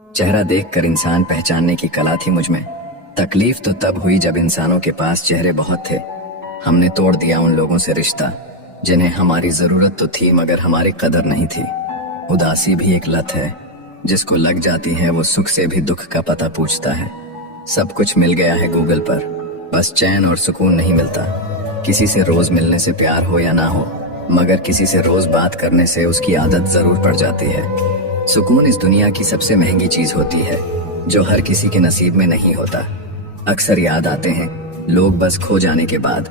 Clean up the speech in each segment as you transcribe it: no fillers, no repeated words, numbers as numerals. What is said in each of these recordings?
चेहरा देखकर इंसान पहचानने की कला थी मुझ में। तकलीफ तो तब हुई जब इंसानों के पास चेहरे बहुत थे। हमने तोड़ दिया उन लोगों से रिश्ता जिन्हें हमारी जरूरत तो थी मगर हमारी कदर नहीं थी। उदासी भी एक लत है, जिसको लग जाती है वो सुख से भी दुख का पता पूछता है। सब कुछ मिल गया है गूगल पर, बस चैन और सुकून नहीं मिलता। किसी से रोज मिलने से प्यार हो या ना हो, मगर किसी से रोज बात करने से उसकी आदत जरूर पड़ जाती है। सुकून इस दुनिया की सबसे महंगी चीज होती है, जो हर किसी के नसीब में नहीं होता। अक्सर याद आते हैं लोग बस खो जाने के बाद।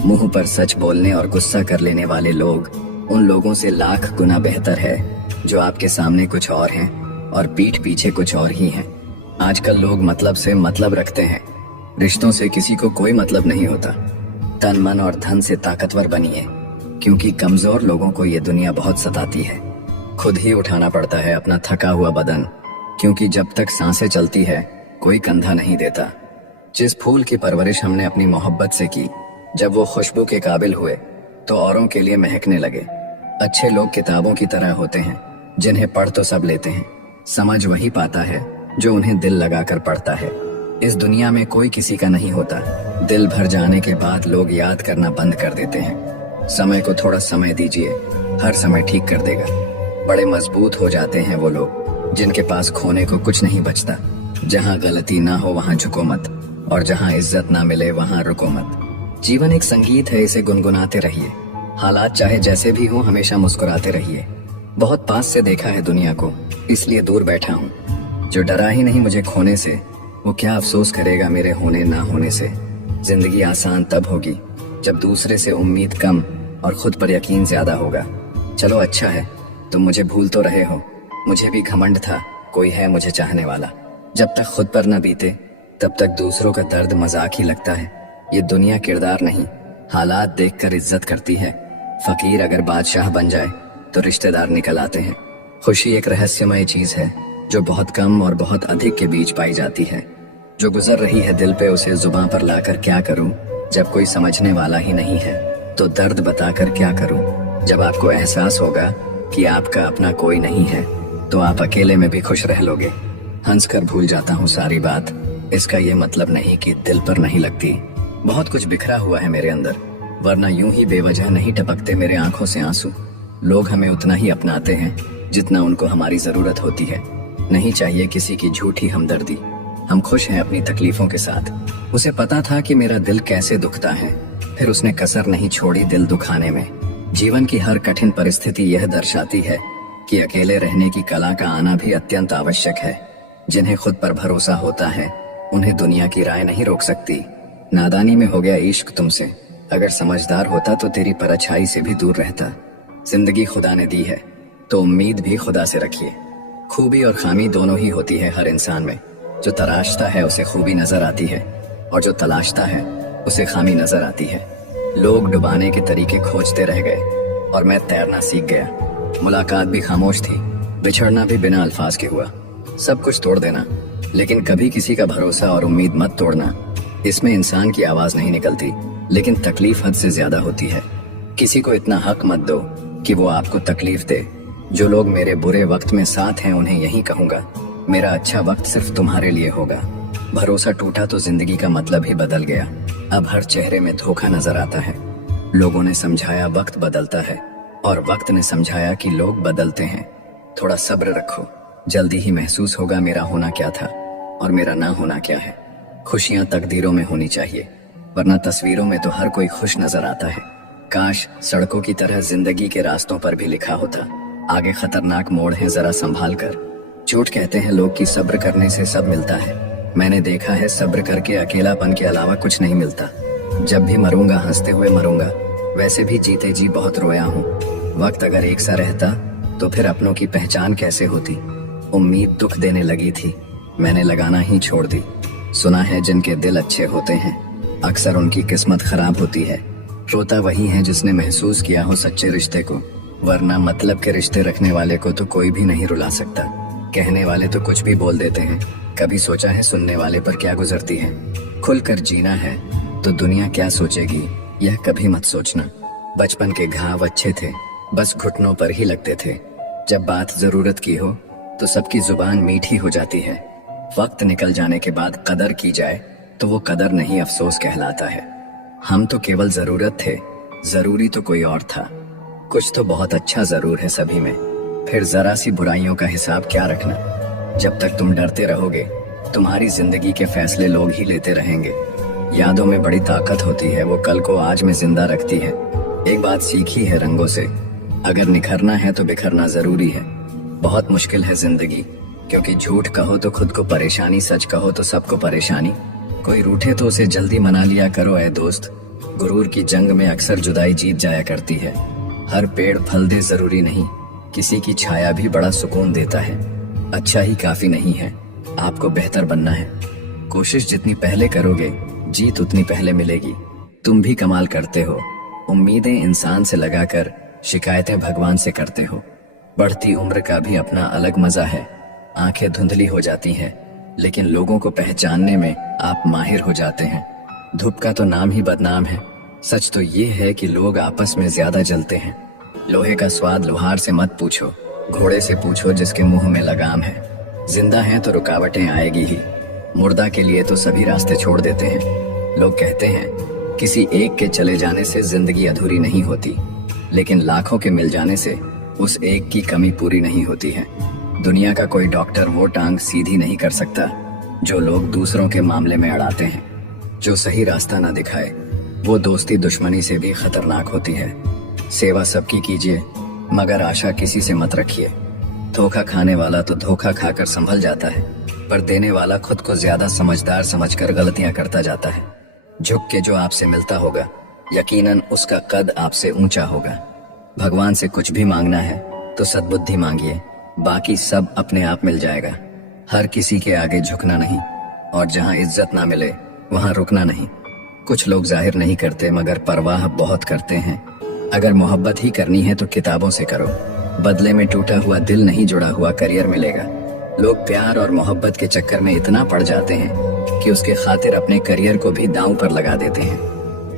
मुंह पर सच बोलने और गुस्सा कर लेने वाले लोग उन लोगों से लाख गुना बेहतर है जो आपके सामने कुछ और हैं और पीठ पीछे कुछ और ही हैं। आजकल लोग मतलब से मतलब रखते हैं, रिश्तों से किसी को कोई मतलब नहीं होता। तन मन और धन से ताकतवर बनिए, क्योंकि कमजोर लोगों को ये दुनिया बहुत सताती है। खुद ही उठाना पड़ता है अपना थका हुआ बदन, क्योंकि जब तक सांसें चलती है कोई कंधा नहीं देता। जिस फूल की परवरिश हमने अपनी मोहब्बत से की, जब वो खुशबू के काबिल हुए तो औरों के लिए महकने लगे। अच्छे लोग किताबों की तरह होते हैं, जिन्हें पढ़ तो सब लेते हैं, समझ वही पाता है जो उन्हें दिल लगाकर पढ़ता है। इस दुनिया में कोई किसी का नहीं होता। दिल भर जाने के बाद लोग याद करना बंद कर देते हैं। समय को थोड़ा समय दीजिए, हर समय ठीक कर देगा। बड़े मजबूत हो जाते हैं वो लोग जिनके पास खोने को कुछ नहीं बचता। जहाँ गलती ना हो वहाँ झुको मत, और जहाँ इज्जत ना मिले वहाँ रुको मत। जीवन एक संगीत है, इसे गुनगुनाते रहिए। हालात चाहे जैसे भी हो, हमेशा मुस्कुराते रहिए। बहुत पास से देखा है दुनिया को, इसलिए दूर बैठा हूँ। जो डरा ही नहीं मुझे खोने से, वो क्या अफसोस करेगा मेरे होने ना होने से। जिंदगी आसान तब होगी जब दूसरे से उम्मीद कम और खुद पर यकीन ज्यादा होगा। चलो अच्छा है तुम मुझे भूल तो रहे हो, मुझे भी घमंड था कोई है मुझे चाहने वाला। जब तक खुद पर न बीते तब तक दूसरों का दर्द मजाक ही लगता है। ये दुनिया किरदार नहीं, हालात देखकर इज्जत करती है। फकीर अगर बादशाह बन जाए तो रिश्तेदार निकल आते हैं। खुशी एक रहस्यमय चीज है जो बहुत कम और बहुत अधिक के बीच पाई जाती है। जो गुजर रही है दिल पे उसे जुबां पर लाकर क्या करूं, जब कोई समझने वाला ही नहीं है तो दर्द बताकर क्या करूं। जब आपको एहसास होगा कि आपका अपना कोई नहीं है तो आप अकेले में भी खुश रह लोगे। हंसकर भूल जाता हूँ सारी बात, इसका ये मतलब नहीं कि दिल पर नहीं लगती। बहुत कुछ बिखरा हुआ है मेरे अंदर, वरना यूं ही बेवजह नहीं टपकते मेरे आंखों से आंसू। लोग हमें उतना ही अपनाते हैं जितना उनको हमारी जरूरत होती है। नहीं चाहिए किसी की झूठी हमदर्दी। हम खुश हैं अपनी तकलीफों के साथ। उसे पता था कि मेरा दिल कैसे दुखता है, फिर उसने कसर नहीं छोड़ी दिल दुखाने में। जीवन की हर कठिन परिस्थिति यह दर्शाती है कि अकेले रहने की कला का आना भी अत्यंत आवश्यक है। जिन्हें खुद पर भरोसा होता है उन्हें दुनिया की राय नहीं रोक सकती। नादानी में हो गया इश्क तुमसे, अगर समझदार होता तो तेरी परछाई से भी दूर रहता। जिंदगी खुदा ने दी है तो उम्मीद भी खुदा से रखिए। खूबी और खामी दोनों ही होती है हर इंसान में। जो तराशता है उसे खूबी नजर आती है, और जो तलाशता है उसे खामी नजर आती है। लोग डुबाने के तरीके खोजते रह गए और मैं तैरना सीख गया। मुलाकात भी खामोश थी, बिछड़ना भी बिना अल्फाज के हुआ। सब कुछ तोड़ देना, लेकिन कभी किसी का भरोसा और उम्मीद मत तोड़ना। इसमें इंसान की आवाज नहीं निकलती, लेकिन तकलीफ हद से ज्यादा होती है। किसी को इतना हक मत दो कि वो आपको तकलीफ दे। जो लोग मेरे बुरे वक्त में साथ हैं उन्हें यही कहूंगा, मेरा अच्छा वक्त सिर्फ तुम्हारे लिए होगा। भरोसा टूटा तो जिंदगी का मतलब ही बदल गया। अब हर चेहरे में धोखा नजर आता है। लोगों ने समझाया वक्त बदलता है, और वक्त ने समझाया कि लोग बदलते हैं। थोड़ा सब्र रखो, जल्दी ही महसूस होगा मेरा होना क्या था और मेरा ना होना क्या है। खुशियां तकदीरों में होनी चाहिए, वरना तस्वीरों में तो हर कोई खुश नजर आता है। काश सड़कों की तरह जिंदगी के रास्तों पर भी लिखा होता, आगे खतरनाक मोड़ है जरा संभाल कर। झूठ कहते हैं लोग कि सब्र करने से सब मिलता है। मैंने देखा है सब्र करके अकेलापन के अलावा कुछ नहीं मिलता। जब भी मरूंगा हंसते हुए मरूंगा, वैसे भी जीते जी बहुत रोया हूँ। वक्त अगर एक सा रहता तो फिर अपनों की पहचान कैसे होती। उम्मीद दुख देने लगी थी, मैंने लगाना ही छोड़ दी। सुना है जिनके दिल अच्छे होते हैं अक्सर उनकी किस्मत खराब होती है। रोता वही है जिसने महसूस किया हो सच्चे रिश्ते को, वरना मतलब के रिश्ते रखने वाले को तो कोई भी नहीं रुला सकता। कहने वाले तो कुछ भी बोल देते हैं, कभी सोचा है सुनने वाले पर क्या गुजरती है। खुलकर जीना है तो दुनिया क्या सोचेगी यह कभी मत सोचना। बचपन के घाव अच्छे थे, बस घुटनों पर ही लगते थे। जब बात जरूरत की हो तो सबकी जुबान मीठी हो जाती है। वक्त निकल जाने के बाद कदर की जाए तो वो कदर नहीं अफसोस कहलाता है। हम तो केवल जरूरत थे, जरूरी तो कोई और था। कुछ तो बहुत अच्छा जरूर है सभी में, फिर जरा सी बुराइयों का हिसाब क्या रखना। जब तक तुम डरते रहोगे तुम्हारी जिंदगी के फैसले लोग ही लेते रहेंगे। यादों में बड़ी ताकत होती है, वो कल को आज में जिंदा रखती है। एक बात सीखी है रंगों से, अगर निखरना है तो बिखरना जरूरी है। बहुत मुश्किल है जिंदगी, क्योंकि झूठ कहो तो खुद को परेशानी, सच कहो तो सबको परेशानी। कोई रूठे तो उसे जल्दी मना लिया करो ऐ दोस्त, गुरूर की जंग में अक्सर जुदाई जीत जाया करती है। हर पेड़ फल दे जरूरी नहीं, किसी की छाया भी बड़ा सुकून देता है। अच्छा ही काफी नहीं है, आपको बेहतर बनना है। कोशिश जितनी पहले करोगे जीत उतनी पहले मिलेगी। तुम भी कमाल करते हो, उम्मीदें इंसान से लगाकर शिकायतें भगवान से करते हो। बढ़ती उम्र का भी अपना अलग मजा है। आंखें धुंधली हो जाती हैं, लेकिन लोगों को पहचानने में आप माहिर हो जाते हैं। धूप का तो नाम ही बदनाम है। सच तो ये है कि लोग आपस में ज्यादा जलते हैं। लोहे का स्वाद लोहार से मत पूछो, घोड़े से पूछो जिसके मुंह में लगाम है। जिंदा है तो रुकावटें आएगी ही, मुर्दा के लिए तो सभी रास्ते छोड़ देते हैं। लोग कहते हैं किसी एक के चले जाने से जिंदगी अधूरी नहीं होती, लेकिन लाखों के मिल जाने से उस एक की कमी पूरी नहीं होती है। दुनिया का कोई डॉक्टर वो टांग सीधी नहीं कर सकता जो लोग दूसरों के मामले में अड़ाते हैं। जो सही रास्ता ना दिखाए वो दोस्ती दुश्मनी से भी खतरनाक होती है। सेवा सबकी कीजिए, मगर आशा किसी से मत रखिए। धोखा खाने वाला तो धोखा खाकर संभल जाता है, पर देने वाला खुद को ज्यादा समझदार समझकर गलतियां करता जाता है। झुक के जो आपसे मिलता होगा यकीनन उसका कद आपसे ऊंचा होगा। भगवान से कुछ भी मांगना है तो सद्बुद्धि मांगिए, बाकी सब अपने आप मिल जाएगा। हर किसी के आगे झुकना नहीं, और जहां इज्जत ना मिले वहां रुकना नहीं। कुछ लोग जाहिर नहीं करते मगर परवाह बहुत करते हैं। अगर मोहब्बत ही करनी है तो किताबों से करो, बदले में टूटा हुआ दिल नहीं जुड़ा हुआ करियर मिलेगा। लोग प्यार और मोहब्बत के चक्कर में इतना पड़ जाते हैं कि उसके खातिर अपने करियर को भी दांव पर लगा देते हैं।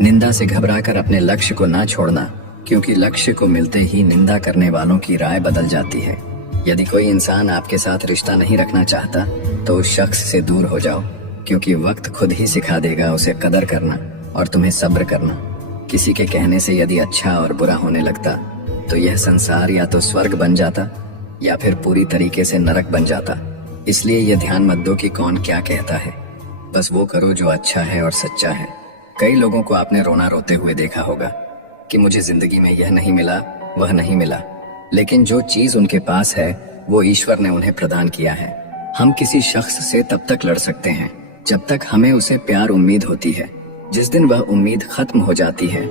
निंदा से घबराकर अपने लक्ष्य को ना छोड़ना, क्योंकि लक्ष्य को मिलते ही निंदा करने वालों की राय बदल जाती है। यदि कोई इंसान आपके साथ रिश्ता नहीं रखना चाहता तो उस शख्स से दूर हो जाओ, क्योंकि वक्त खुद ही सिखा देगा उसे कदर करना और तुम्हें सब्र करना। किसी के कहने से यदि अच्छा और बुरा होने लगता तो यह संसार या तो स्वर्ग बन जाता या फिर पूरी तरीके से नरक बन जाता। इसलिए यह ध्यान मत दो कि कौन क्या कहता है, बस वो करो जो अच्छा है और सच्चा है। कई लोगों को आपने रोना रोते हुए देखा होगा कि मुझे जिंदगी में यह नहीं मिला, वह नहीं मिला, लेकिन जो चीज उनके पास है वो ईश्वर ने उन्हें प्रदान किया है। हम किसी शख्स से तब तक लड़ सकते हैं जब तक हमें उसे प्यार उम्मीद होती है। जिस दिन वह उम्मीद खत्म हो जाती है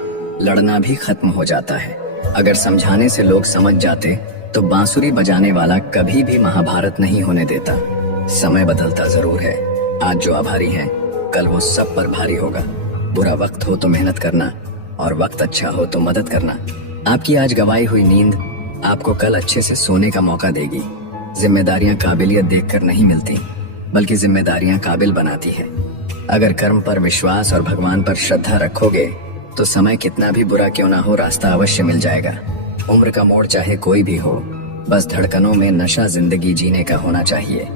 लड़ना भी खत्म हो जाता है। अगर समझाने से लोग समझ जाते तो बांसुरी बजाने वाला कभी भी महाभारत नहीं होने देता। समय बदलता जरूर है, आज जो आभारी है कल वो सब पर भारी होगा। बुरा वक्त हो तो मेहनत करना, और वक्त अच्छा हो तो मदद करना। आपकी आज गवाई हुई नींद आपको कल अच्छे से सोने का मौका देगी। जिम्मेदारियां काबिलियत देखकर नहीं मिलती, बल्कि जिम्मेदारियां काबिल बनाती है। अगर कर्म पर विश्वास और भगवान पर श्रद्धा रखोगे तो समय कितना भी बुरा क्यों ना हो रास्ता अवश्य मिल जाएगा। उम्र का मोड़ चाहे कोई भी हो, बस धड़कनों में नशा जिंदगी जीने का होना चाहिए।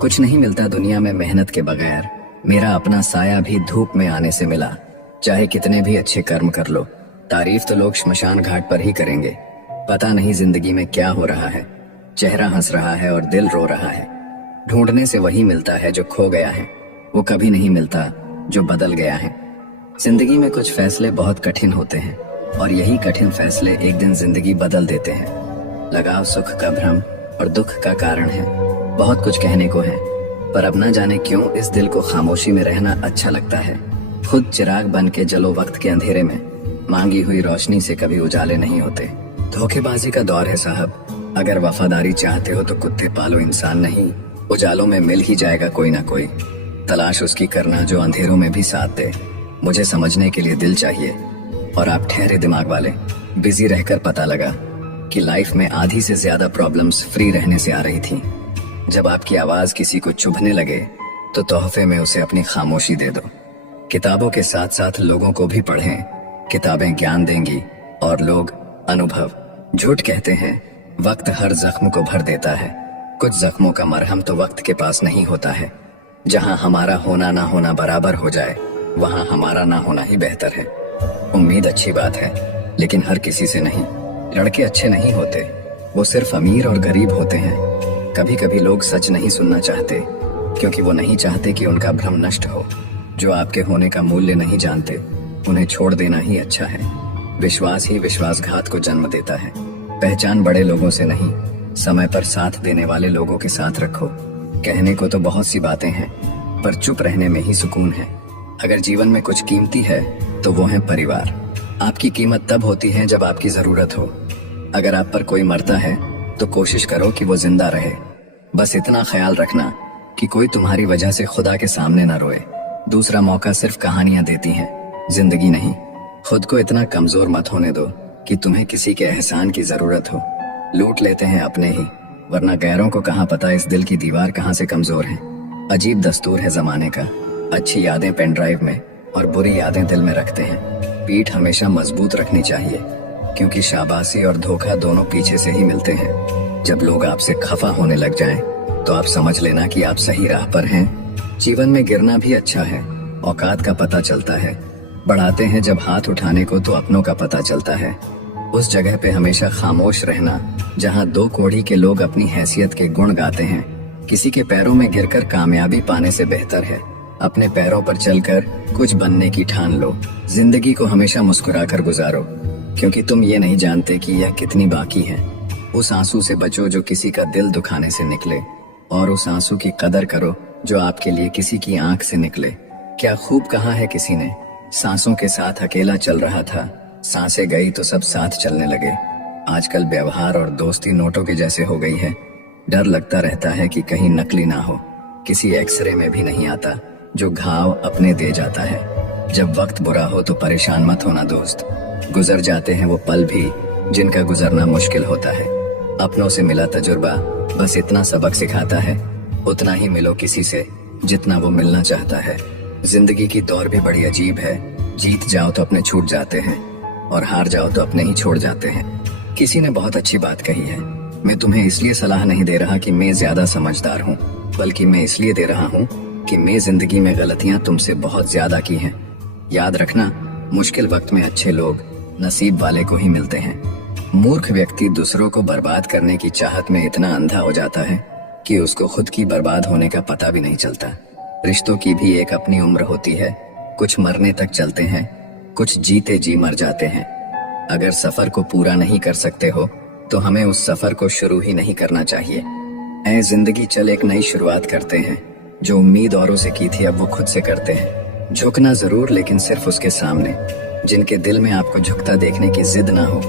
कुछ नहीं मिलता दुनिया में मेहनत के बगैर। मेरा अपना साया भी धूप में आने से मिला। चाहे कितने भी अच्छे कर्म कर लो, तारीफ तो लोग श्मशान घाट पर ही करेंगे। पता नहीं जिंदगी में क्या हो रहा है, चेहरा हंस रहा है और दिल रो रहा है। ढूंढने से वही मिलता है जो खो गया है, वो कभी नहीं मिलता जो बदल गया है। जिंदगी में कुछ फैसले बहुत कठिन होते हैं, और यही कठिन फैसले एक दिन जिंदगी बदल देते हैं। लगाव सुख का भ्रम और दुख का कारण है। बहुत कुछ कहने को है, पर अब ना जाने क्यों इस दिल को खामोशी में रहना अच्छा लगता है। खुद चिराग बन के जलो वक्त के अंधेरे में, मांगी हुई रोशनी से कभी उजाले नहीं होते। धोखेबाजी का दौर है साहब, अगर वफादारी चाहते हो तो कुत्ते पालो, इंसान नहीं। उजालों में मिल ही जाएगा कोई ना कोई, तलाश उसकी करना जो अंधेरों में भी साथ दे। मुझे समझने के लिए दिल चाहिए, और आप ठहरे दिमाग वाले। बिजी रहकर पता लगा कि लाइफ में आधी से ज्यादा प्रॉब्लम्स फ्री रहने से आ रही थी। जब आपकी आवाज किसी को चुभने लगे तो तोहफे में उसे अपनी खामोशी दे दो। किताबों के साथ साथ लोगों को भी पढ़ें। किताबें ज्ञान देंगी और लोग अनुभव। झूठ कहते हैं वक्त हर जख्म को भर देता है, कुछ जख्मों का मरहम तो वक्त के पास नहीं होता है। जहां हमारा होना ना होना बराबर हो जाए, वहां हमारा ना होना ही बेहतर है। उम्मीद अच्छी बात है, लेकिन हर किसी से नहीं। लड़के अच्छे नहीं होते, वो सिर्फ अमीर और गरीब होते हैं। कभी कभी लोग सच नहीं सुनना चाहते, क्योंकि वो नहीं चाहते कि उनका भ्रम नष्ट हो। जो आपके होने का मूल्य नहीं जानते, उन्हें छोड़ देना ही अच्छा है। विश्वास ही विश्वासघात को जन्म देता है। पहचान बड़े लोगों से नहीं, समय पर साथ देने वाले लोगों के साथ रखो। कहने को तो बहुत सी बातें हैं, पर चुप रहने में ही सुकून है। अगर जीवन में कुछ कीमती है तो वो है परिवार। आपकी कीमत तब होती है जब आपकी जरूरत हो। अगर आप पर कोई मरता है तो कोशिश करो कि वो जिंदा रहे। बस इतना ख्याल रखना कि कोई तुम्हारी वजह से खुदा के सामने न रोए। दूसरा मौका सिर्फ कहानियां देती हैं, जिंदगी नहीं। खुद को इतना कमजोर मत होने दो कि तुम्हें किसी के एहसान की जरूरत हो। लूट लेते हैं अपने ही, वरना गैरों को कहाँ पता इस दिल की दीवार कहाँ से कमजोर है। अजीब दस्तूर है जमाने का, अच्छी यादें पेन ड्राइव में और बुरी यादें दिल में रखते हैं। पीठ हमेशा मजबूत रखनी चाहिए, क्योंकि शाबाशी और धोखा दोनों पीछे से ही मिलते हैं। जब लोग आपसे खफा होने लग जाएं, तो आप समझ लेना कि आप सही राह पर हैं। जीवन में गिरना भी अच्छा है, औकात का पता चलता है। बढ़ाते हैं जब हाथ उठाने को तो अपनों का पता चलता है। उस जगह पे हमेशा खामोश रहना जहाँ दो कोढ़ी के लोग अपनी हैसियत के गुण गाते हैं। किसी के पैरों में गिरकर कामयाबी पाने से बेहतर है अपने पैरों पर चलकर कुछ बनने की ठान लो। जिंदगी को हमेशा मुस्कुराकर गुजारो, क्योंकि तुम ये नहीं जानते कि यह कितनी बाकी है। उस आंसू से बचो जो किसी का दिल दुखाने से निकले, और उस आंसू की कदर करो जो आपके लिए किसी की आंख से निकले। क्या खूब कहा है किसी ने, सांसों के साथ अकेला चल रहा था, सांसें गई तो सब साथ चलने लगे। आजकल व्यवहार और दोस्ती नोटों के जैसे हो गई है। डर लगता रहता है कि कहीं नकली ना हो। किसी एक्सरे में भी नहीं आता जो घाव अपने दे जाता है। जब वक्त बुरा हो तो परेशान मत होना दोस्त। गुजर जाते हैं वो पल भी जिनका गुजरना मुश्किल होता है। अपनों से मिला तजुर्बा बस इतना सबक सिखाता है, उतना ही मिलो किसी से जितना वो मिलना चाहता है। जिंदगी की दौर भी बड़ी अजीब है। जीत जाओ तो अपने छूट जाते हैं, और हार जाओ तो अपने ही छोड़ जाते हैं। किसी ने बहुत अच्छी बात कही है, मैं तुम्हें इसलिए सलाह नहीं दे रहा कि मैं ज्यादा समझदार हूँ, बल्कि मैं इसलिए दे रहा हूँ कि मैं जिंदगी में गलतियां तुमसे बहुत ज्यादा की हैं। याद रखना, मुश्किल वक्त में अच्छे लोग नसीब वाले को ही मिलते हैं। मूर्ख व्यक्ति दूसरों को बर्बाद करने की चाहत में इतना अंधा हो जाता है कि उसको खुद की बर्बाद होने का पता भी नहीं चलता। रिश्तों की भी एक अपनी उम्र होती है। कुछ मरने तक चलते हैं, कुछ जीते जी मर जाते हैं। अगर सफर को पूरा नहीं कर सकते हो तो हमें उस सफर को शुरू ही नहीं करना चाहिए। ऐ जिंदगी चल एक नई शुरुआत करते हैं। जो उम्मीद औरों से की थी अब वो खुद से करते हैं। झुकना जरूर, लेकिन सिर्फ उसके सामने जिनके दिल में आपको झुकता देखने की जिद ना हो।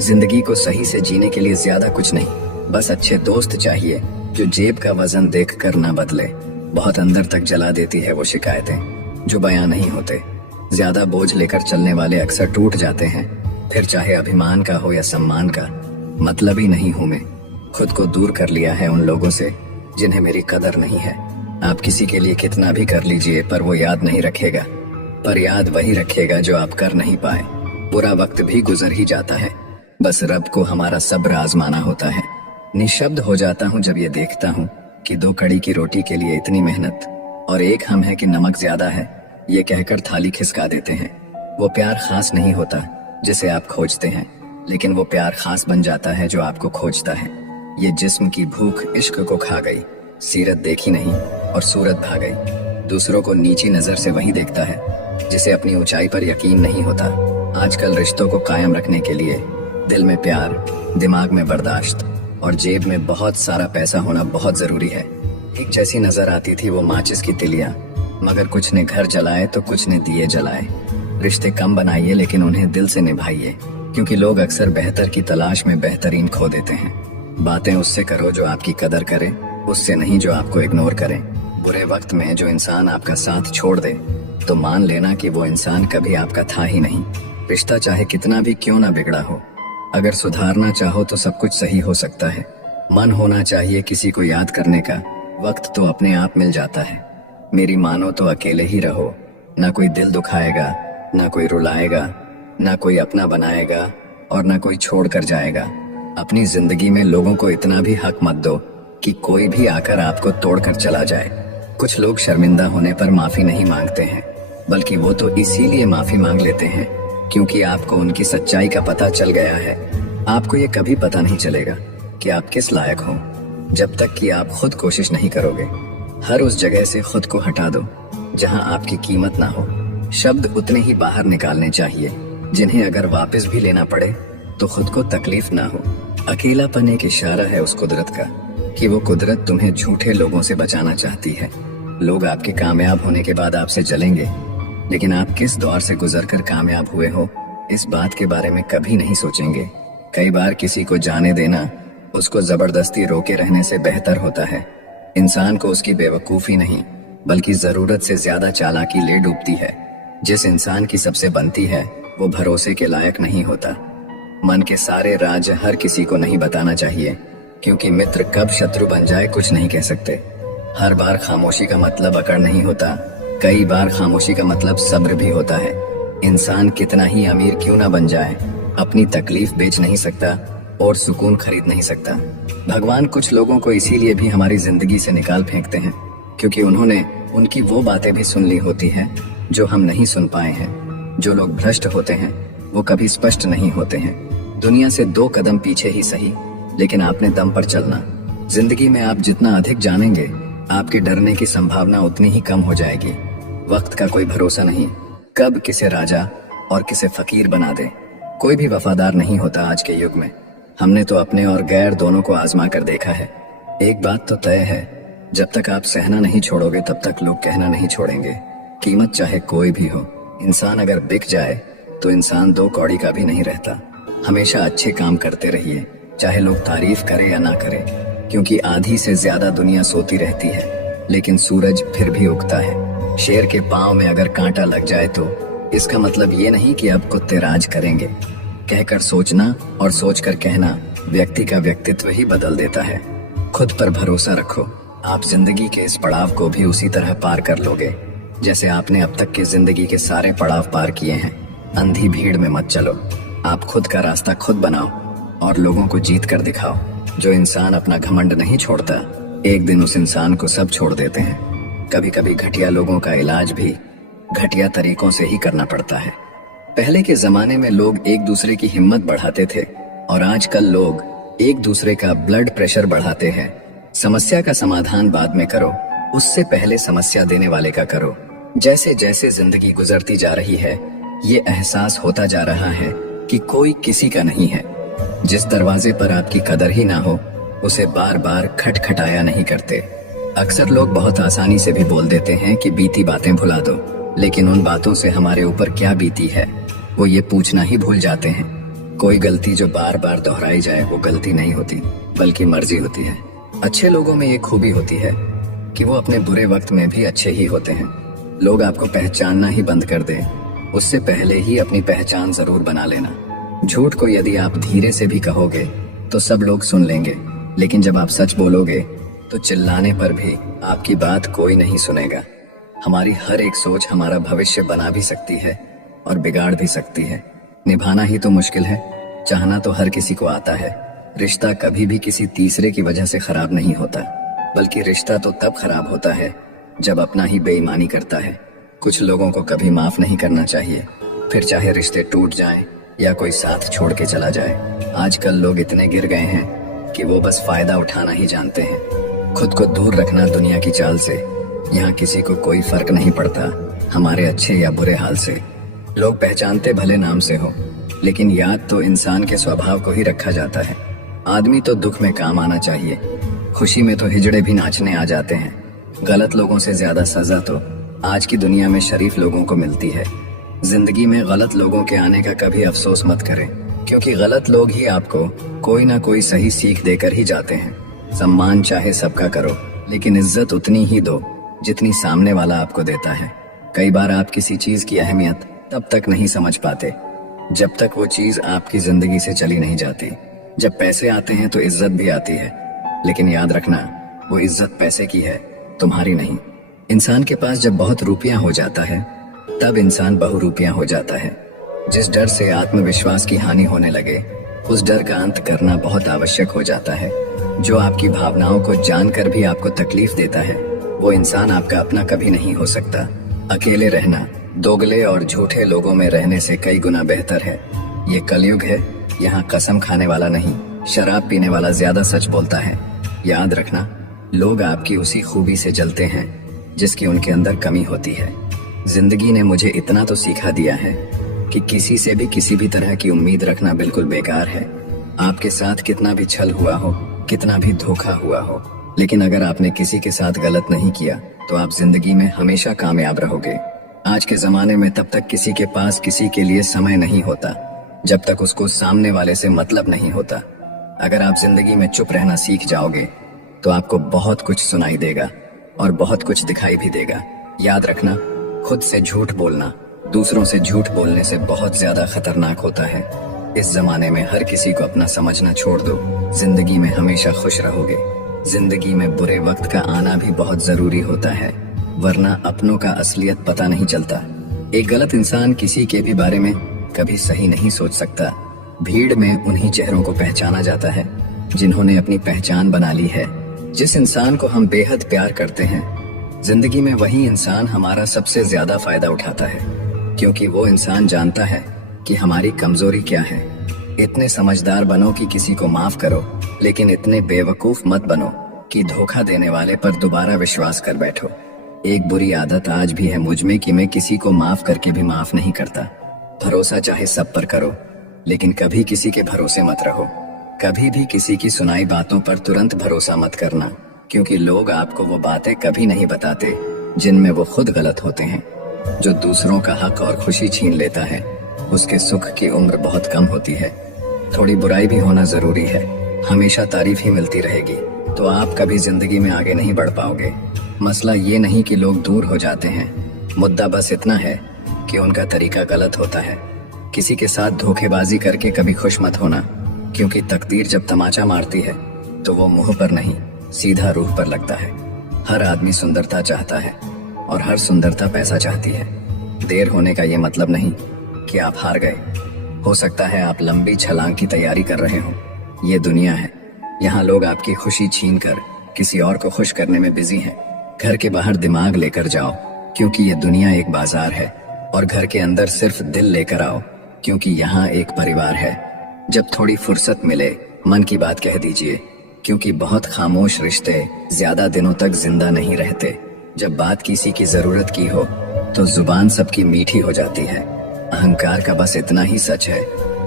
जिंदगी को सही से जीने के लिए ज्यादा कुछ नहीं, बस अच्छे दोस्त चाहिए जो जेब का वजन देख कर ना बदले। बहुत अंदर तक जला देती है वो शिकायतें जो बयां नहीं होते। ज्यादा बोझ लेकर चलने वाले अक्सर टूट जाते हैं, फिर चाहे अभिमान का हो या सम्मान का। मतलब ही नहीं हूं मैं। खुद को दूर कर लिया है उन लोगों से जिन्हें मेरी कदर नहीं है। आप किसी के लिए कितना भी कर लीजिए, पर वो याद नहीं रखेगा। पर याद वही रखेगा जो आप कर नहीं पाए। बुरा वक्त भी गुजर ही जाता है, बस रब को हमारा सब्र आजमाना होता है। निशब्द हो जाता हूँ जब ये देखता हूँ कि 2 कड़ी की रोटी के लिए इतनी मेहनत, और एक हम है कि नमक ज्यादा है ये कहकर थाली खिसका देते हैं। वो प्यार खास नहीं होता जिसे आप खोजते हैं, लेकिन वो प्यार खास बन जाता है जो आपको खोजता है। ये जिस्म की भूख इश्क को खा गई, सीरत देखी नहीं और सूरत भा गई। दूसरों को नीची नजर से वही देखता है जिसे अपनी ऊंचाई पर यकीन नहीं होता। आजकल रिश्तों को कायम रखने के लिए दिल में प्यार, दिमाग में बर्दाश्त और जेब में बहुत सारा पैसा होना बहुत जरूरी है। एक जैसी नजर आती थी वो माचिस की तिलियां, मगर कुछ ने घर जलाए तो कुछ ने दिए जलाए। रिश्ते कम बनाइए लेकिन उन्हें दिल से निभाइए, क्योंकि लोग अक्सर बेहतर की तलाश में बेहतरीन खो देते हैं। बातें उससे करो जो आपकी कदर करे, उससे नहीं जो आपको इग्नोर करे। बुरे वक्त में जो इंसान आपका साथ छोड़ दे तो मान लेना कि वो इंसान कभी आपका था ही नहीं। रिश्ता चाहे कितना भी क्यों ना बिगड़ा हो, अगर सुधारना चाहो तो सब कुछ सही हो सकता है। मन होना चाहिए किसी को याद करने का, वक्त तो अपने आप मिल जाता है। मेरी मानो तो अकेले ही रहो, ना कोई दिल दुखाएगा, ना कोई रुलाएगा, ना कोई अपना बनाएगा और ना कोई छोड़ कर जाएगा। अपनी जिंदगी में लोगों को इतना भी हक मत दो कि कोई भी आकर आपको तोड़कर चला जाए। कुछ लोग शर्मिंदा होने पर माफी नहीं मांगते हैं, बल्कि वो तो इसीलिए माफी मांग लेते हैं क्योंकि आपको उनकी सच्चाई का पता चल गया है। आपको ये कभी पता नहीं चलेगा कि आप किस लायक हो जब तक कि आप खुद कोशिश नहीं करोगे। हर उस जगह से खुद को हटा दो जहां आपकी कीमत ना हो। शब्द उतने ही बाहर निकालने चाहिए जिन्हें अगर वापस भी लेना पड़े तो खुद को तकलीफ ना हो। अकेलापन एक इशारा है उस कुदरत का कि वो कुदरत तुम्हें झूठे लोगों से बचाना चाहती है। लोग आपके कामयाब होने के बाद आपसे जलेंगे, लेकिन आप किस दौर से गुजरकर कामयाब हुए हो इस बात के बारे में कभी नहीं सोचेंगे। कई बार किसी को जाने देना उसको जबरदस्ती रोके रहने से बेहतर होता है। इंसान को उसकी बेवकूफी नहीं बल्कि जरूरत से ज्यादा चालाकी ले डूबती है। जिस इंसान की सबसे बनती है वो भरोसे के लायक नहीं होता। मन के सारे राज हर किसी को नहीं बताना चाहिए, क्योंकि मित्र कब शत्रु बन जाए कुछ नहीं कह सकते। हर बार खामोशी का मतलब अकड़ नहीं होता, कई बार खामोशी का मतलब सब्र भी होता है। इंसान कितना ही अमीर क्यों ना बन जाए, अपनी तकलीफ बेच नहीं सकता और सुकून खरीद नहीं सकता। भगवान कुछ लोगों को इसीलिए भी हमारी जिंदगी से निकाल फेंकते हैं क्योंकि उन्होंने उनकी वो बातें भी सुन ली होती हैं जो हम नहीं सुन पाए हैं। जो लोग भ्रष्ट होते हैं वो कभी स्पष्ट नहीं होते हैं। दुनिया से 2 कदम पीछे ही सही, लेकिन आपने दम पर चलना। जिंदगी में आप जितना अधिक जानेंगे आपके डरने की संभावना उतनी ही कम हो जाएगी। वक्त का कोई भरोसा नहीं, कब किसे राजा और किसे फकीर बना दे। कोई भी वफादार नहीं होता आज के युग में। हमने तो अपने और गैर दोनों को आजमा कर देखा है। एक बात तो तय है, जब तक आप सहना नहीं छोड़ोगे तब तक लोग कहना नहीं छोड़ेंगे। कीमत चाहे कोई भी हो, इंसान अगर बिक जाए तो इंसान 2 कौड़ी का भी नहीं रहता। हमेशा अच्छे काम करते रहिए, चाहे लोग तारीफ करें या ना करें, क्योंकि आधी से ज्यादा दुनिया सोती रहती है लेकिन सूरज फिर भी उगता है। शेर के पांव में अगर कांटा लग जाए तो इसका मतलब ये नहीं कि अब कुत्ते राज करेंगे। कहकर सोचना और सोचकर कहना व्यक्ति का व्यक्तित्व ही बदल देता है। खुद पर भरोसा रखो, आप जिंदगी के इस पड़ाव को भी उसी तरह पार कर लोगे जैसे आपने अब तक की जिंदगी के सारे पड़ाव पार किए हैं। अंधी भीड़ में मत चलो, आप खुद का रास्ता खुद बनाओ और लोगों को जीत कर दिखाओ। जो इंसान अपना घमंड नहीं छोड़ता, एक दिन उस इंसान को सब छोड़ देते हैं। कभी कभी घटिया लोगों का इलाज भी घटिया तरीकों से ही करना पड़ता है। पहले के जमाने में लोग एक दूसरे की हिम्मत बढ़ाते थे और आजकल लोग एक दूसरे का ब्लड प्रेशर बढ़ाते हैं। समस्या का समाधान बाद में करो, उससे पहले समस्या देने वाले का करो। जैसे जैसे जिंदगी गुजरती जा रही है ये एहसास होता जा रहा है कि कोई किसी का नहीं है। जिस दरवाजे पर आपकी कदर ही ना हो उसे बार बार खटखटाया नहीं करते। अक्सर लोग बहुत आसानी से भी बोल देते हैं कि बीती बातें भुला दो, लेकिन उन बातों से हमारे ऊपर क्या बीती है वो ये पूछना ही भूल जाते हैं। कोई गलती जो बार बार दोहराई जाए वो गलती नहीं होती बल्कि मर्जी होती है। अच्छे लोगों में ये खूबी होती है कि वो अपने बुरे वक्त में भी अच्छे ही होते हैं। लोग आपको पहचानना ही बंद कर दें उससे पहले ही अपनी पहचान जरूर बना लेना। झूठ को यदि आप धीरे से भी कहोगे तो सब लोग सुन लेंगे, लेकिन जब आप सच बोलोगे तो चिल्लाने पर भी आपकी बात कोई नहीं सुनेगा। हमारी हर एक सोच हमारा भविष्य बना भी सकती है और बिगाड़ भी सकती है। निभाना ही तो मुश्किल है, चाहना तो हर किसी को आता है। रिश्ता कभी भी किसी तीसरे की वजह से खराब नहीं होता, बल्कि रिश्ता तो तब खराब होता है जब अपना ही बेईमानी करता है। कुछ लोगों को कभी माफ नहीं करना चाहिए, फिर चाहे रिश्ते टूट जाएं या कोई साथ छोड़ के चला जाए। आजकल लोग इतने गिर गए हैं कि वो बस फायदा उठाना ही जानते हैं। खुद को दूर रखना दुनिया की चाल से। यहाँ किसी को कोई फर्क नहीं पड़ता हमारे अच्छे या बुरे हाल से। लोग पहचानते भले नाम से हो, लेकिन याद तो इंसान के स्वभाव को ही रखा जाता है। आदमी तो दुख में काम आना चाहिए, खुशी में तो हिजड़े भी नाचने आ जाते हैं। गलत लोगों से ज्यादा सजा तो आज की दुनिया में शरीफ लोगों को मिलती है। जिंदगी में गलत लोगों के आने का कभी अफसोस मत करें, क्योंकि गलत लोग ही आपको कोई ना कोई सही सीख देकर ही जाते हैं। सम्मान चाहे सबका करो, लेकिन इज्जत उतनी ही दो जितनी सामने वाला आपको देता है। कई बार आप किसी चीज की अहमियत तब तक नहीं समझ पाते जब तक वो चीज आपकी जिंदगी से चली नहीं जाती। जब पैसे आते हैं तो इज्जत भी आती है, लेकिन याद रखना वो इज्जत पैसे की है, तुम्हारी नहीं। इंसान के पास जब बहुत रुपया हो जाता है तब इंसान बहुरूपिया हो जाता है। जिस डर से आत्मविश्वास की हानि होने लगे उस डर का अंत करना बहुत आवश्यक हो जाता है। जो आपकी भावनाओं को जानकर भी आपको तकलीफ देता है, वो इंसान आपका अपना कभी नहीं हो सकता। अकेले रहना दोगले और झूठे लोगों में रहने से कई गुना बेहतर है। ये कलयुग है, यहाँ कसम खाने वाला नहीं, शराब पीने वाला ज्यादा सच बोलता है। याद रखना, लोग आपकी उसी खूबी से जलते हैं जिसकी उनके अंदर कमी होती है। जिंदगी ने मुझे इतना तो सिखा दिया है कि किसी से भी किसी भी तरह की उम्मीद रखना बिल्कुल बेकार है। आपके साथ कितना भी छल हुआ हो, कितना भी धोखा हुआ हो, लेकिन अगर आपने किसी के साथ गलत नहीं किया तो आप जिंदगी में हमेशा कामयाब रहोगे। आज के जमाने में तब तक किसी के पास किसी के लिए समय नहीं होता जब तक उसको सामने वाले से मतलब नहीं होता। अगर आप जिंदगी में चुप रहना सीख जाओगे तो आपको बहुत कुछ सुनाई देगा और बहुत कुछ दिखाई भी देगा। याद रखना, खुद से झूठ बोलना दूसरों से झूठ बोलने से बहुत ज्यादा खतरनाक होता है। इस जमाने में हर किसी को अपना समझना छोड़ दो, जिंदगी में हमेशा खुश रहोगे। जिंदगी में बुरे वक्त का आना भी बहुत जरूरी होता है, वरना अपनों का असलियत पता नहीं चलता। एक गलत इंसान किसी के भी बारे में कभी सही नहीं सोच सकता। भीड़ में उन्हीं चेहरों को पहचाना जाता है जिन्होंने अपनी पहचान बना ली है। जिस इंसान को हम बेहद प्यार करते हैं, जिंदगी में वही इंसान हमारा सबसे ज्यादा फायदा उठाता है, क्योंकि वो इंसान जानता है कि हमारी कमजोरी क्या है। इतने समझदार बनो कि किसी को माफ करो, लेकिन इतने बेवकूफ मत बनो कि धोखा देने वाले पर दोबारा विश्वास कर बैठो। एक बुरी आदत आज भी है मुझ में कि मैं किसी को माफ करके भी माफ नहीं करता। भरोसा चाहे सब पर करो, लेकिन कभी किसी के भरोसे मत रहो। कभी भी किसी की सुनाई बातों पर तुरंत भरोसा मत करना, क्योंकि लोग आपको वो बातें कभी नहीं बताते जिनमें वो खुद गलत होते हैं। जो दूसरों का हक और खुशी छीन लेता है, उसके सुख की उम्र बहुत कम होती है। थोड़ी बुराई भी होना जरूरी है, हमेशा तारीफ ही मिलती रहेगी तो आप कभी जिंदगी में आगे नहीं बढ़ पाओगे। मसला ये नहीं कि लोग दूर हो जाते हैं, मुद्दा बस इतना है कि उनका तरीका गलत होता है। किसी के साथ धोखेबाजी करके कभी खुश मत होना, क्योंकि तकदीर जब तमाचा मारती है तो वो मुंह पर नहीं, सीधा रूह पर लगता है। हर आदमी सुंदरता चाहता है और हर सुंदरता पैसा चाहती है। देर होने का ये मतलब नहीं कि आप हार गए। हो सकता है आप लंबी छलांग की तैयारी कर रहे हो। ये दुनिया है, यहाँ लोग आपकी खुशी छीन कर किसी और को खुश करने में बिजी हैं। घर के बाहर दिमाग लेकर जाओ, क्योंकि ये दुनिया एक बाजार है, और घर के अंदर सिर्फ दिल लेकर आओ, क्योंकि यहाँ एक परिवार है। जब थोड़ी फुर्सत मिले मन की बात कह दीजिए, क्योंकि बहुत खामोश रिश्ते ज्यादा दिनों तक जिंदा नहीं रहते। जब बात किसी की जरूरत की हो तो जुबान सबकी मीठी हो जाती है। अहंकार का बस इतना ही सच है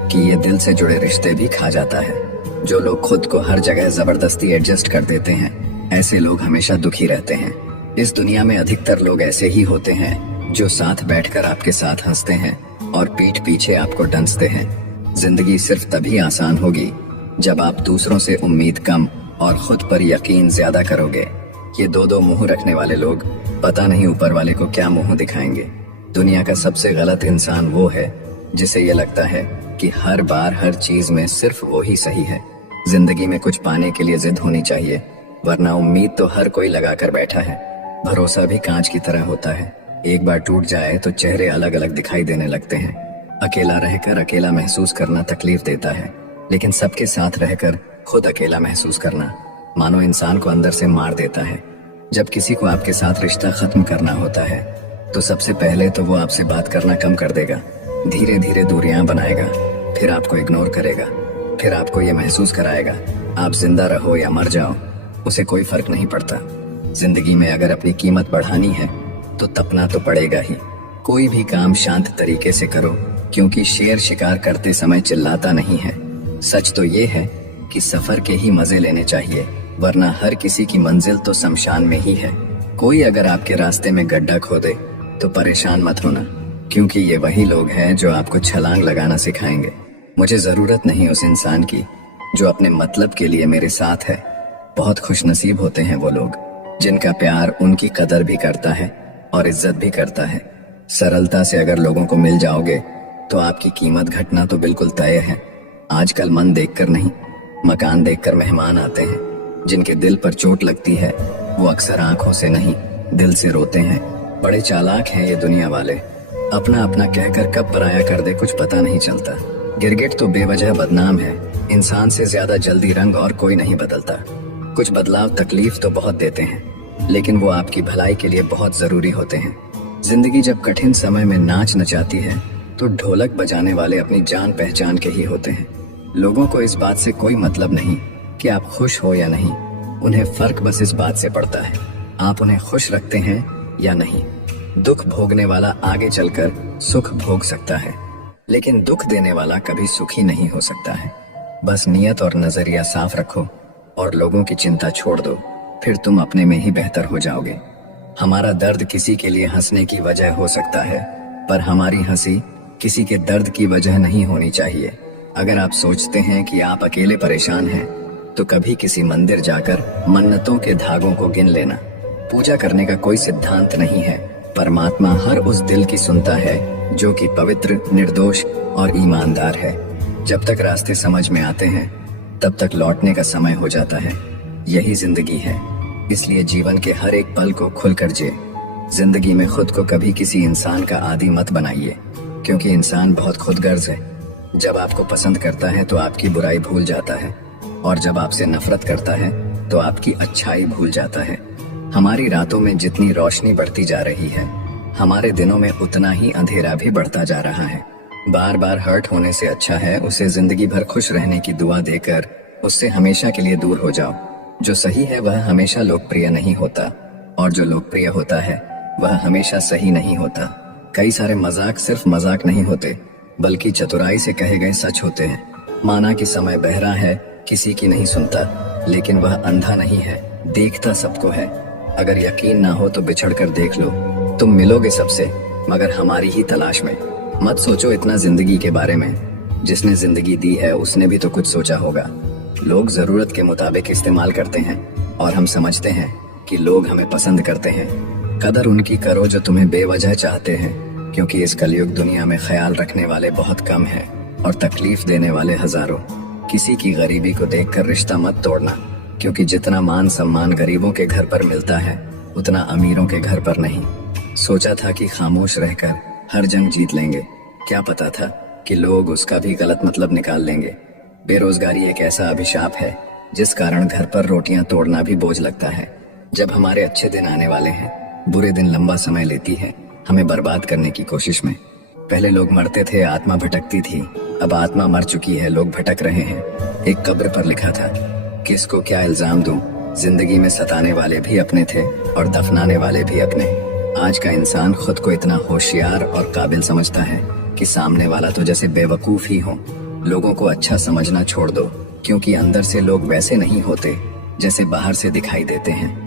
कि ये दिल से जुड़े रिश्ते भी खा जाता है। जो लोग खुद को हर जगह जबरदस्ती एडजस्ट कर देते हैं, ऐसे लोग हमेशा दुखी रहते हैं। इस दुनिया में अधिकतर लोग ऐसे ही होते हैं जो साथ बैठकर आपके साथ हंसते हैं और पीठ पीछे आपको डंसते हैं। जिंदगी सिर्फ तभी आसान होगी जब आप दूसरों से उम्मीद कम और खुद पर यकीन ज्यादा करोगे। ये दो मुंह रखने वाले लोग पता नहीं ऊपर वाले को क्या मुंह दिखाएंगे। दुनिया का सबसे गलत इंसान वो है जिसे ये लगता है कि हर बार हर चीज में सिर्फ वो ही सही है। जिंदगी में कुछ पाने के लिए जिद होनी चाहिए, वरना उम्मीद तो हर कोई लगा कर बैठा है। भरोसा भी कांच की तरह होता है, एक बार टूट जाए तो चेहरे अलग अलग दिखाई देने लगते हैं। अकेला रहकर अकेला महसूस करना तकलीफ देता है, लेकिन सबके साथ रहकर खुद अकेला महसूस करना मानो इंसान को अंदर से मार देता है। जब किसी को आपके साथ रिश्ता खत्म करना होता है तो सबसे पहले तो वो आपसे बात करना कम कर देगा, धीरे धीरे दूरियां बनाएगा, फिर आपको इग्नोर करेगा, फिर आपको ये महसूस कराएगा आप जिंदा रहो या मर जाओ, उसे कोई फर्क नहीं पड़ता। जिंदगी में अगर अपनी कीमत बढ़ानी है तो तपना तो पड़ेगा ही। कोई भी काम शांत तरीके से करो, क्योंकि शेर शिकार करते समय चिल्लाता नहीं है। सच तो ये है कि सफर के ही मजे लेने चाहिए, वरना हर किसी की मंजिल तो शमशान में ही है। कोई अगर आपके रास्ते में गड्ढा खोदे तो परेशान मत होना, क्योंकि ये वही लोग हैं जो आपको छलांग लगाना सिखाएंगे। मुझे जरूरत नहीं उस इंसान की जो अपने मतलब के लिए मेरे साथ है। बहुत खुशनसीब होते हैं वो लोग जिनका प्यार उनकी कदर भी करता है और इज्जत भी करता है। सरलता से अगर लोगों को मिल जाओगे तो आपकी कीमत घटना तो बिल्कुल तय है। आजकल मन देखकर नहीं, मकान देखकर मेहमान आते हैं। जिनके दिल पर चोट लगती है वो अक्सर आंखों से नहीं, दिल से रोते हैं। बड़े चालाक हैं ये दुनिया वाले, अपना अपना कहकर कब पराया कर दे कुछ पता नहीं चलता। गिरगिट तो बेवजह बदनाम है, इंसान से ज्यादा जल्दी रंग और कोई नहीं बदलता। कुछ बदलाव तकलीफ तो बहुत देते हैं, लेकिन वो आपकी भलाई के लिए बहुत जरूरी होते हैं। जिंदगी जब कठिन समय में नाच नचाती है तो ढोलक बजाने वाले अपनी जान पहचान के ही होते हैं। लोगों को इस बात से कोई मतलब नहीं कि आप खुश हो या नहीं, उन्हें फर्क बस इस बात से पड़ता है आप उन्हें खुश रखते हैं या नहीं। दुख भोगने वाला आगे चलकर सुख भोग सकता है, लेकिन दुख देने वाला कभी सुखी नहीं हो सकता है। बस नियत और नजरिया साफ रखो और लोगों की चिंता छोड़ दो, फिर तुम अपने में ही बेहतर हो जाओगे। हमारा दर्द किसी के लिए हंसने की वजह हो सकता है, पर हमारी हंसी किसी के दर्द की वजह नहीं होनी चाहिए। अगर आप सोचते हैं कि आप अकेले परेशान हैं, तो कभी किसी मंदिर जाकर मन्नतों के धागों को गिन लेना। पूजा करने का कोई सिद्धांत नहीं है, परमात्मा हर उस दिल की सुनता है जो कि पवित्र, निर्दोष और ईमानदार है। जब तक रास्ते समझ में आते हैं तब तक लौटने का समय हो जाता है। यही जिंदगी है, इसलिए जीवन के हर एक पल को खुलकर जिए। जिंदगी में खुद को कभी किसी इंसान का आदी मत बनाइए, क्योंकि इंसान बहुत खुदगर्ज है। जब आपको पसंद करता है तो आपकी बुराई भूल जाता है, और जब आपसे नफरत करता है तो आपकी अच्छाई भूल जाता है। हमारी रातों में जितनी रोशनी बढ़ती जा रही है, हमारे दिनों में उतना ही अंधेरा भी बढ़ता जा रहा है। बार बार हर्ट होने से अच्छा है उसे जिंदगी भर खुश रहने की दुआ देकर उससे हमेशा के लिए दूर हो जाओ। जो सही है वह हमेशा लोकप्रिय नहीं होता, और जो लोकप्रिय होता है वह हमेशा सही नहीं होता। कई सारे मजाक सिर्फ मजाक नहीं होते, बल्कि चतुराई से कहे गए सच होते हैं। माना कि समय बहरा है, किसी की नहीं सुनता, लेकिन वह अंधा नहीं है, देखता सबको है। अगर यकीन ना हो तो बिछड़ कर देख लो, तुम मिलोगे सबसे, मगर हमारी ही तलाश में। मत सोचो इतना जिंदगी के बारे में, जिसने जिंदगी दी है उसने भी तो कुछ सोचा होगा। लोग जरूरत के मुताबिक इस्तेमाल करते हैं, और हम समझते हैं कि लोग हमें पसंद करते हैं। कदर उनकी करो जो तुम्हें बेवजह चाहते हैं, क्योंकि इस कलयुग दुनिया में ख्याल रखने वाले बहुत कम हैं और तकलीफ देने वाले हजारों। किसी की गरीबी को देखकर रिश्ता मत तोड़ना, क्योंकि जितना मान सम्मान गरीबों के घर पर मिलता है उतना अमीरों के घर पर नहीं। सोचा था कि खामोश रहकर हर जंग जीत लेंगे, क्या पता था कि लोग उसका भी गलत मतलब निकाल लेंगे। बेरोजगारी एक ऐसा अभिशाप है जिस कारण घर पर रोटियां तोड़ना भी बोझ लगता है। जब हमारे अच्छे दिन आने वाले हैं, बुरे दिन लंबा समय लेती है हमें बर्बाद करने की कोशिश में। पहले लोग मरते थे, आत्मा भटकती थी, अब आत्मा मर चुकी है, लोग भटक रहे हैं। एक कब्र पर लिखा था, किसको क्या इल्जाम दूं, जिंदगी में सताने वाले भी अपने थे और दफनाने वाले भी अपने। आज का इंसान खुद को इतना होशियार और काबिल समझता है कि सामने वाला तो जैसे बेवकूफ ही हो। लोगों को अच्छा समझना छोड़ दो, क्योंकि अंदर से लोग वैसे नहीं होते जैसे बाहर से दिखाई देते हैं।